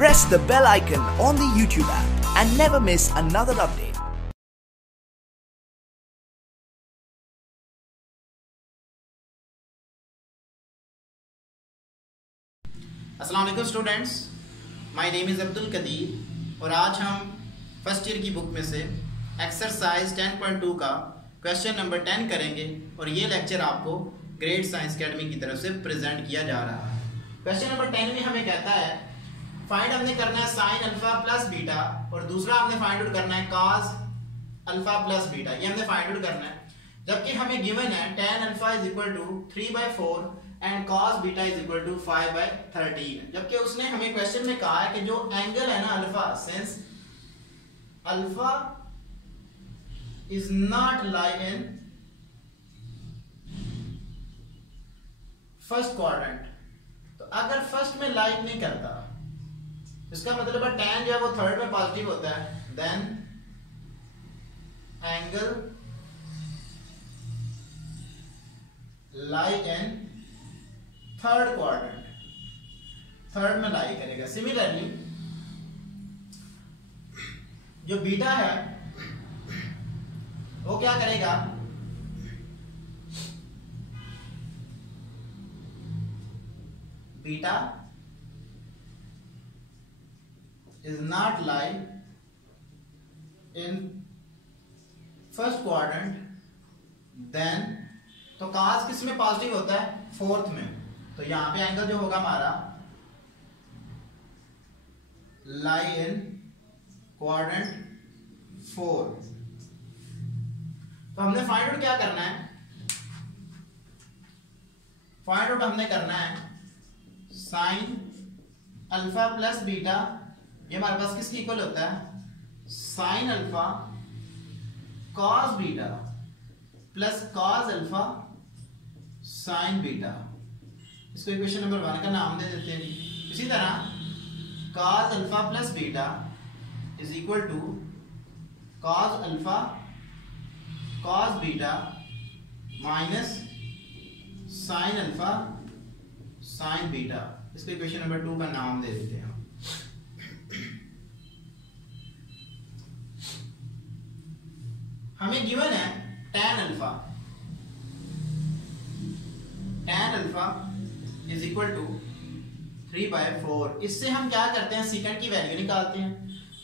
Press the bell icon on the YouTube app and never miss another update. अस्सलाम वालेकुम students, my name is Abdul Qadeer और आज हम first year की book में से एक्सरसाइज 10.2 का क्वेश्चन नंबर 10 करेंगे और ये लेक्चर आपको ग्रेड साइंस अकेडमी की तरफ से प्रेजेंट किया जा रहा है। क्वेश्चन नंबर 10 में हमें कहता है फाइंड हमने करना है साइन अल्फा प्लस बीटा और दूसरा हमने फाइंड आउट करना है कॉस अल्फा प्लस बीटा, ये हमने फाइंड आउट करना है। जबकि हमें गिवन है tan alpha is equal to 3/4 and cos beta is equal to 5/13। जबकि उसने हमें क्वेश्चन में कहा है कि जो एंगल है ना alpha, since alpha is not lie in first quadrant, तो अगर फर्स्ट में लाइक नहीं करता इसका मतलब है tan जो है वो थर्ड में पॉजिटिव होता है, then angle lie in third quadrant, third में लाई करेगा। सिमिलरली जो बीटा है वो क्या करेगा, beta is not lie in first quadrant, then तो cos किस में पॉजिटिव होता है, फोर्थ में, तो यहां पे एंगल जो होगा हमारा लाई इन क्वाड्रेंट 4। तो हमने फाइंड आउट क्या करना है, फाइंड आउट हमने करना है साइन अल्फा प्लस बीटा, ये हमारे पास किसकी इक्वल होता है, sine alpha cos beta plus cos alpha sine beta. इसको इक्वेशन नंबर 1 का नाम दे देते हैं। इसी तरह cos alpha plus beta is equal to cos alpha cos beta minus sine alpha sine beta. इसको इक्वेशन नंबर 2 का नाम दे देते हैं। हमें गिवन है tan alpha, tan alpha is equal to 3/4। इससे हम क्या करते हैं, सीकेंड की वैल्यू निकालते हैं।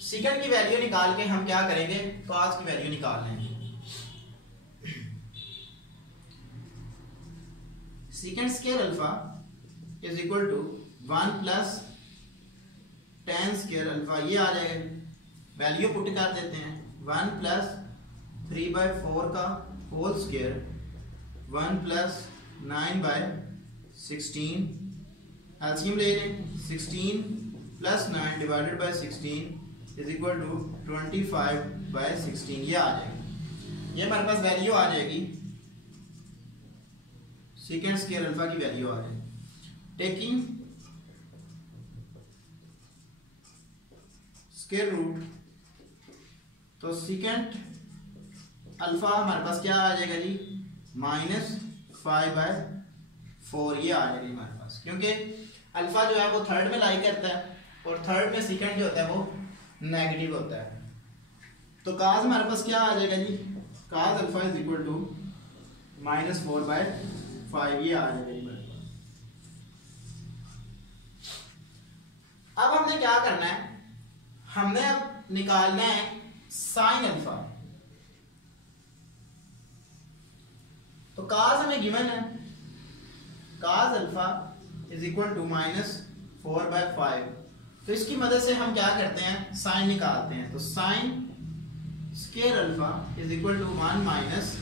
सीकेंड की वैल्यू निकाल के हम क्या करेंगे, कॉस की वैल्यू निकाल लेंगे। Secant square alpha is equal to 1 plus tan square alpha, ये आ जाएगा, वैल्यू पुट कर देते हैं। 1 प्लस 3/4 का होल स्क्वायर 1 प्लस 9/16, एलसीएम ले लें, 16 plus 9 divided by 16 is equal to 25/16, ये आ जाएगी। ये हमारे पास वैल्यू आ जाएगी, सेकेंड स्क्वायर अल्फा की वैल्यू आ जाएगी। टेकिंग स्क्वायर रूट, तो सेकेंड अल्फा हमारे पास क्या आ जाएगा जी, -5/4, ये आ जाएगी हमारे पास, क्योंकि अल्फा जो है वो थर्ड में लाई करता है और थर्ड में सेकंड जो होता है वो नेगेटिव होता है। तो काज हमारे पास क्या आ जाएगा जी, cause alpha is equal to -4/5, ये आ जाएगा जी हमारे पास। अब हमने क्या करना है, हमने अब निकालना है साइन अल्फा। तो काज हमें गिवन है, cos alpha is equal to -4/5, तो इसकी मदद से हम क्या करते हैं, साइन निकालते हैं। तो sine square alpha is equal to 1 minus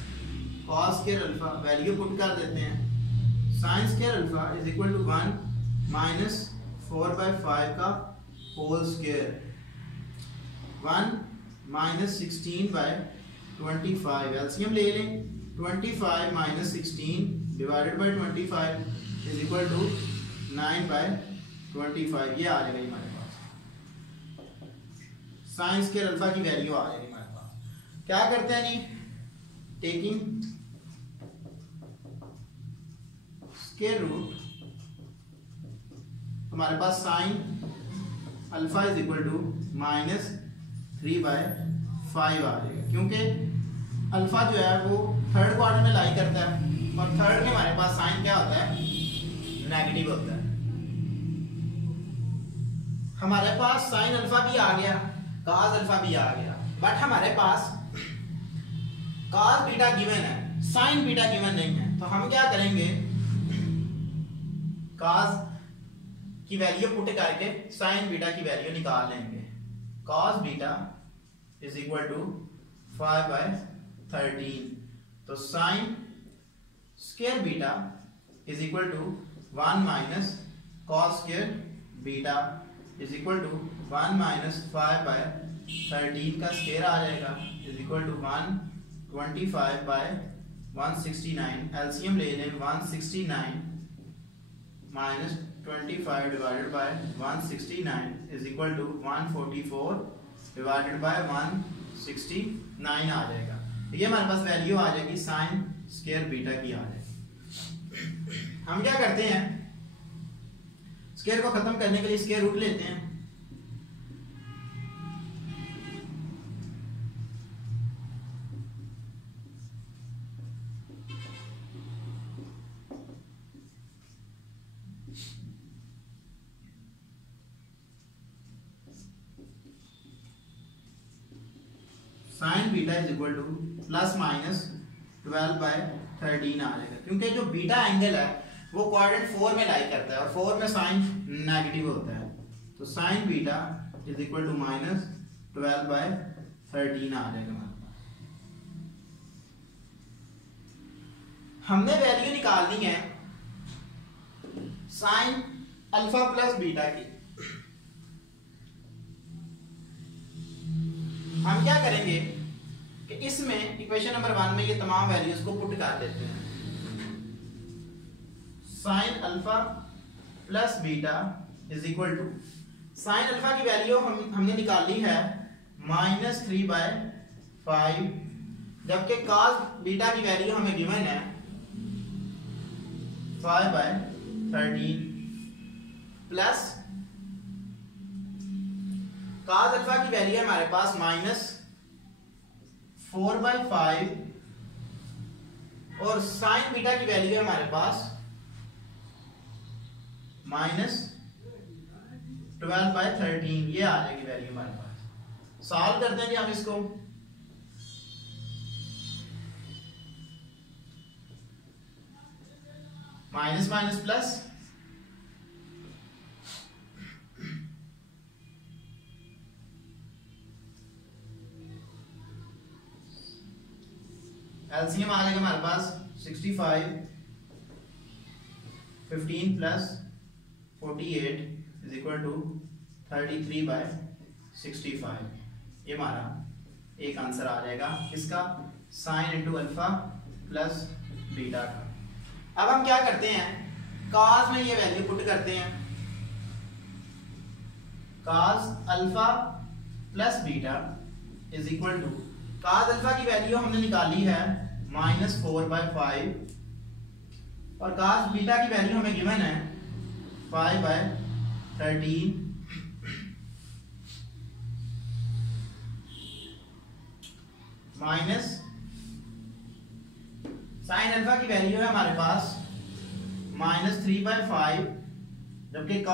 cos square alpha, value put कर देते हैं। Sine square alpha is equal to 1 minus 4/5 का होल स्क्वायर, 1 माइनस 16/25, एलसीएम ले लें, 25 minus 16 divided by 25 is equal to 9/25, ये आ जाएगा हमारे पास। साइन स्क्वायर अल्फा की वैल्यू आ जाएगी हमारे पास। क्या करते हैं जी, टेकिंग स्क्वायर रूट, हमारे पास sine alpha is equal to -3/5 आ जाएगा, क्योंकि अल्फा जो है वो थर्ड क्वाड्रेंट में लाई करता है और थर्ड में हमारे पास साइन क्या होता है, नेगेटिव होता है। हमारे पास साइन अल्फा भी आ गया, कॉस अल्फा भी आ गया, बट हमारे पास कॉस बीटा गिवन है, साइन बीटा गिवन नहीं है। तो हम क्या करेंगे, कॉस की वैल्यू पुट करके साइन बीटा की वैल्यू निकाल लेंगे। Cos beta is equal to 5/13, तो sine square beta is equal to 1 minus cos square beta is equal to 1 minus 5/13 का स्क्वायर आ जाएगा, इज इक्वल टू 125/169। एलसीएम ले लें, 169 minus 25 divided by 169 is equal to 144 divided by 169 आ जाएगा। तो ये हमारे पास वैल्यू आ जाएगी साइन स्क्वायर बीटा की आ जाएगी। हम क्या करते हैं, स्क्वायर को खत्म करने के लिए स्क्वायर रूट लेते हैं। Sign beta is equal two plus minus 12/13 आ जाएगा, क्योंकि जो बीटा एंगल है वो क्वाड्रेंट 4 में लाई करता है और 4 में साइन नेगेटिव होता है। तो sine beta is equal to minus 12/13 आ जाएगा। हमने वैल्यू निकालनी है साइन अल्फा प्लस बीटा की। हम क्या करेंगे कि इसमें इक्वेशन नंबर 1 में ये तमाम वैल्यूज को पुट कर देते हैं। Sine alpha plus beta is equal to, sine alpha की वैल्यू हमने निकाली है -3/5, जबकि कॉस बीटा की वैल्यू हमें गिवन है 5/13 प्लस कॉस अल्फा की वैल्यू है हमारे पास -4/5 और साइन बीटा की वैल्यू है हमारे पास -12/13। ये आ जाएगी वैल्यू हमारे पास। सॉल्व करते हैं जी हम इसको। माइनस माइनस प्लस, एलसीएम आ जाएगा हमारे पास 65, 15 प्लस 48 इज इक्वल टू 33/65। ये हमारा एक आंसर आ जाएगा इसका, sine into alpha plus beta का। अब हम क्या करते हैं, कॉस में ये वैल्यू पुट करते हैं। Cos alpha plus beta is equal to, cos alpha की वैल्यू हमने निकाली है -4/5 और कॉस बीटा की वैल्यू हमें गिवन है 5/13 माइनस साइन अल्फा की वैल्यू है हमारे पास -3/5, जबकि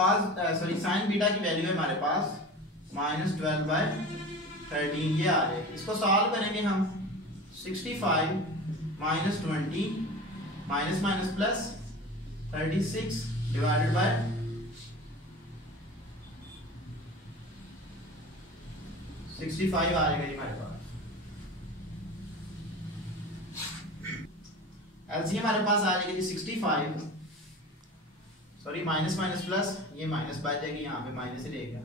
साइन बीटा की वैल्यू है हमारे पास -12/13। ये आ रहे, इसको सॉल्व करेंगे हम। 65 minus 20 minus minus plus 36 divided by 65 आ जाएगा हमारे पास। एलसीएम हमारे पास आ जाएगी 65, सॉरी माइनस माइनस प्लस, ये माइनस बच जाएगी, यहाँ पे माइनस ही रहेगा।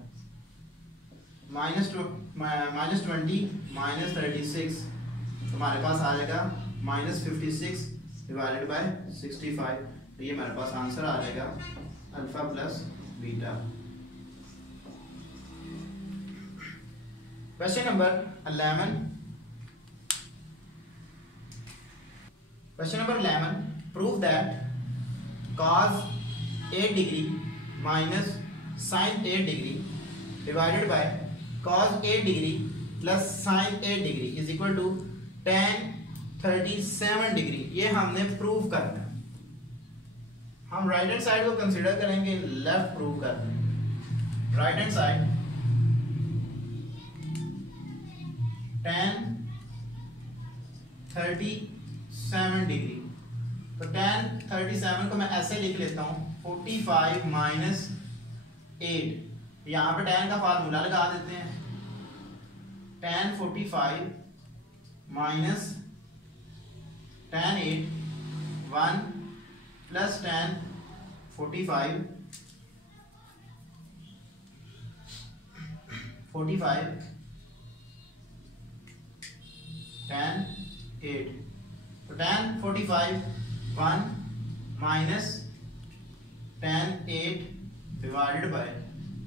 -20 माइनस 36 हमारे पास आ जाएगा -56 डिवाइडेड बाय 65। तो ये हमारे पास आंसर आ जाएगा alpha plus beta. Question number 11। Question number 11, prove that cos 8 degree minus sin 8 degree divided by cos 8 degree plus sin 8 degree is equal to tan 37 degree. ये हमने प्रूव करना है। हम राइट हैंड साइड को consider करेंगे, left prove करते हैं। Right hand side tan 37 degree, तो tan 37 को मैं ऐसे लिख लेता हूं 45 माइनस 8। यहां पे tan का फार्मूला लगा देते हैं। tan 45 minus tan 8 1 plus tan 45 tan 8, तो tan 45 1 minus tan 8 divided by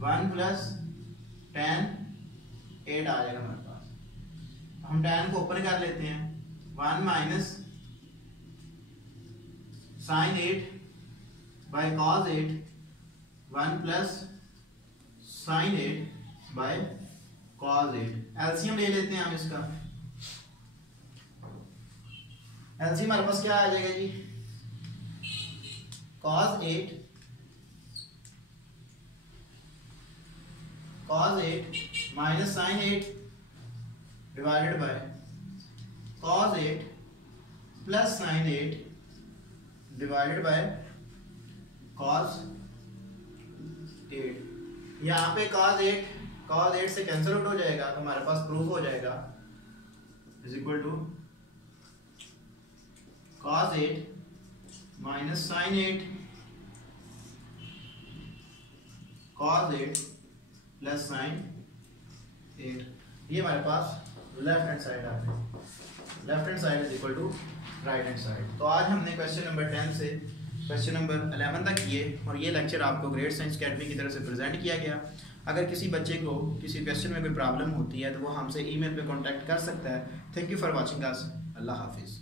1 plus tan 8 आ जाएगा हमारे पास। तो हम tan को ओपन कर लेते हैं। 1 minus sin 8 by cos 8, 1 plus sin 8 by cos 8। LCM ले लेते हैं हम इसका। एलसीएम हमारे पास क्या आ जाएगा जी, cos 8 minus sin 8 divided by cos 8 plus sin 8 divided by cos 8। यहाँ पे cos 8 से कैंसिल आउट हो जाएगा, तो हमारे पास प्रूफ हो जाएगा is equal to cos 8 minus sin 8 cos 8 plus sin 8। ये हमारे पास लेफ्ट हैंड साइड आ गई। Left hand side is equal to right hand side. तो आज हमने क्वेश्चन नंबर 10 से क्वेश्चन नंबर 11 तक किए, और ये लेक्चर आपको ग्रेड साइंस अकेडमी की तरफ से प्रेजेंट किया गया। अगर किसी बच्चे को किसी क्वेश्चन में कोई प्रॉब्लम होती है तो वो हमसे ईमेल पे कांटेक्ट कर सकता है। Thank you for watching us. Allah हाफिज़।